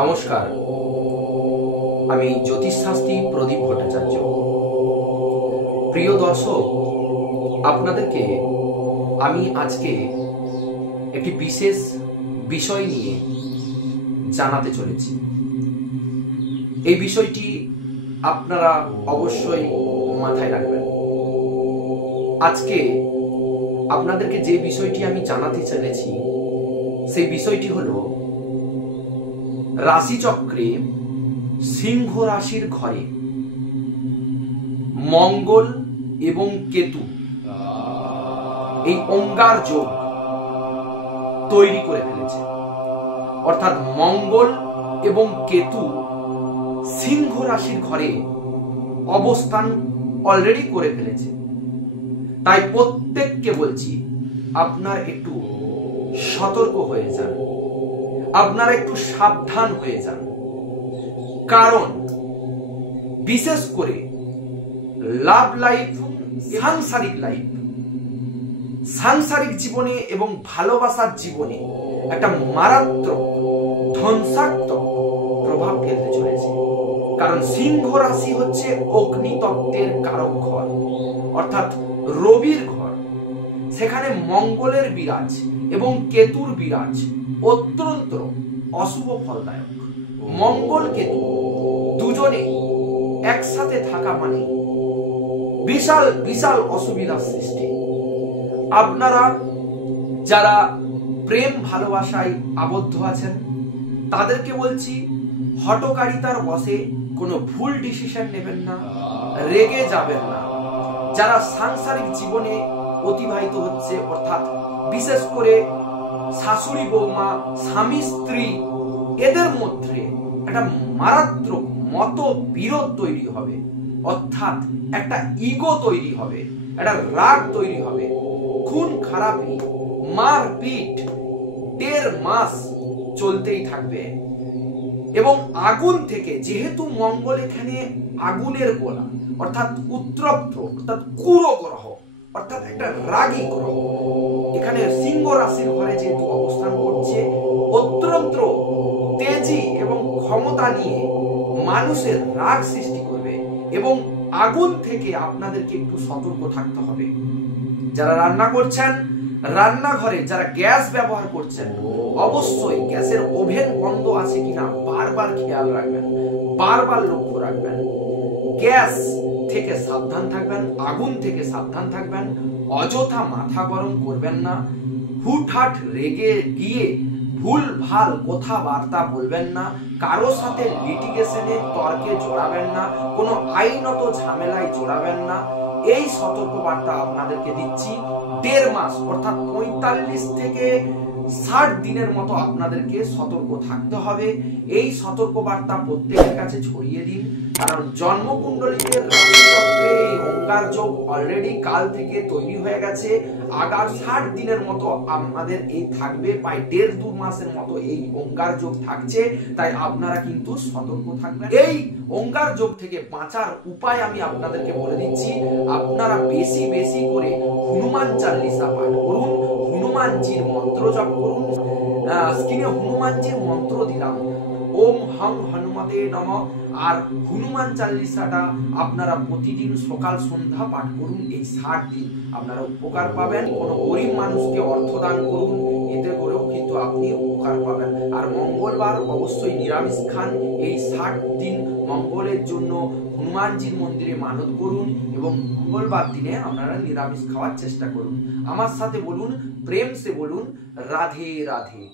নমস্কার, আমি জ্যোতিষশাস্ত্রী প্রদীপ ভট্টাচার্য। প্রিয় দর্শক, আপনাদেরকে আমি আজকে একটি বিশেষ বিষয় নিয়ে জানাতে চলেছি। এই বিষয়টি আপনারা অবশ্যই মাথায় রাখবেন। আজকে আপনাদেরকে যে বিষয়টি আমি জানাতে চলেছি সেই বিষয়টি হলো রাশিচক্রে সিংহ রাশির ঘরে মঙ্গল এবং কেতু এই অঙ্গার যোগ তৈরি করে ফেলেছে। অর্থাৎ মঙ্গল এবং কেতু সিংহ রাশির ঘরে অবস্থান অলরেডি করে ফেলেছে। তাই প্রত্যেককে বলছি, আপনার একটু সতর্ক হয়ে যান, আপনারা একটু সাবধান হয়ে যান। কারণ বিশেষ করে লাভ লাইফ, সাংসারিক জীবনে এবং ভালোবাসার জীবনে একটা মারাত্মক ধ্বংসাত্মক প্রভাব ফেলতে চলেছে। কারণ সিংহ রাশি হচ্ছে অগ্নিতত্ত্বের কারক ঘর, অর্থাৎ রবির ঘর। সেখানে মঙ্গলের বিরাজ এবং কেতুর বিরাজ অত্যন্ত অশুভ ফলদায়ক। মঙ্গল কেতু দুজনে একসাথে থাকা মানে বিশাল বিশাল অসুবিধার সৃষ্টি। আপনারা যারা প্রেম ভালোবাসায় আবদ্ধ আছেন তাদেরকে বলছি, হঠকারিতার বশে কোনো ভুল ডিসিশন নেবেন না, রেগে যাবেন না। যারা সাংসারিক জীবনে অতিবাহিত হচ্ছে, অর্থাৎ বিশেষ করে শাশুড়ি বৌমা, স্বামী স্ত্রী, এদের মধ্যে একটা মারাত্মক মতবিরোধ তৈরি হবে। অর্থাৎ একটা ইগো তৈরি হবে, একটা রাগ তৈরি হবে, খুন খারাপি, মারপিট 1.5 মাস চলতেই থাকবে। এবং আগুন থেকে, যেহেতু মঙ্গল এখানে আগুনের গোলা, অর্থাৎ উত্তপ্ত, অর্থাৎ কুরো গ্রহ, অর্থাৎ একটা রাগী গ্রহ, এখানে সিংহ রাশির ঘরে যেহেতু অবস্থান করছে, অত্যন্ত তেজি এবং ক্ষমতা নিয়ে মানুষের রাগ সৃষ্টি করবে। এবং আগুন থেকে আপনাদেরকে একটু সতর্ক থাকতে হবে। যারা রান্না করছেন, রান্নাঘরে যারা গ্যাস ব্যবহার করছেন, অবশ্যই গ্যাসের ওভেন বন্ধ আছে কিনা বারবার খেয়াল রাখবেন, বারবার লক্ষ্য রাখবেন। গ্যাস থেকে সাবধান থাকবেন, আগুন থেকে সাবধান থাকবেন। অযথা মাথা গরম করবেন না, হুটহাট রেগে গিয়ে ভুল ভাল কথাবার্তা বলবেন না, কারো সাথে লিটিগেশনে তর্কে জড়াবেন না, কোনো আইনত ঝামেলায় জড়াবেন না। এই সতর্কবার্তা আপনাদেরকে দিচ্ছি। 1.5 মাস অর্থাৎ 45 থেকে 60 দিনের মতো আপনাদেরকে সতর্ক থাকতে হবে। এই সতর্কবার্তা প্রত্যেকের কাছে ছড়িয়ে দিন। কারণ জন্মকুণ্ডলীতে রাশিচক্রে এই অঙ্গার যোগ অলরেডি কাল থেকে তৈরি হয়ে গেছে। আগার 60 দিনের মতো আমাদের এই থাকবে, প্রায় 1.5-2 মাসের মতো এই অঙ্গার যোগ থাকছে। তাই আপনারা কিন্তু সতর্ক থাকবেন। এই অঙ্গার যোগ থেকে বাঁচার উপায় আমি আপনাদেরকে বলে দিচ্ছি। আপনারা বেশি বেশি করে হনুমান চালিসা পাঠ করুন, হনুমানজির মন্ত্র জপ করুন। স্ক্রিনে হনুমানজির মন্ত্র দিলাম, ওম হং হনুমতে নমঃ। আর হনুমান চালিসাটা আপনারা প্রতিদিন সকাল সন্ধ্যা পাঠ করুন। এই 60 দিন আপনারা উপকার পাবেন। কোনো গরিব মানুষকে অর্থ দান করুন, এতে করেও কিন্তু আপনি উপকার পাবেন। আর মঙ্গলবার অবশ্যই নিরামিষ খান। এই 60 দিন মঙ্গলের জন্য হনুমানজির মন্দিরে মানত করুন এবং মঙ্গলবার দিনে আপনারা নিরামিষ খাওয়ার চেষ্টা করুন। আমার সাথে বলুন, প্রেম সে বলুন, রাধে রাধে।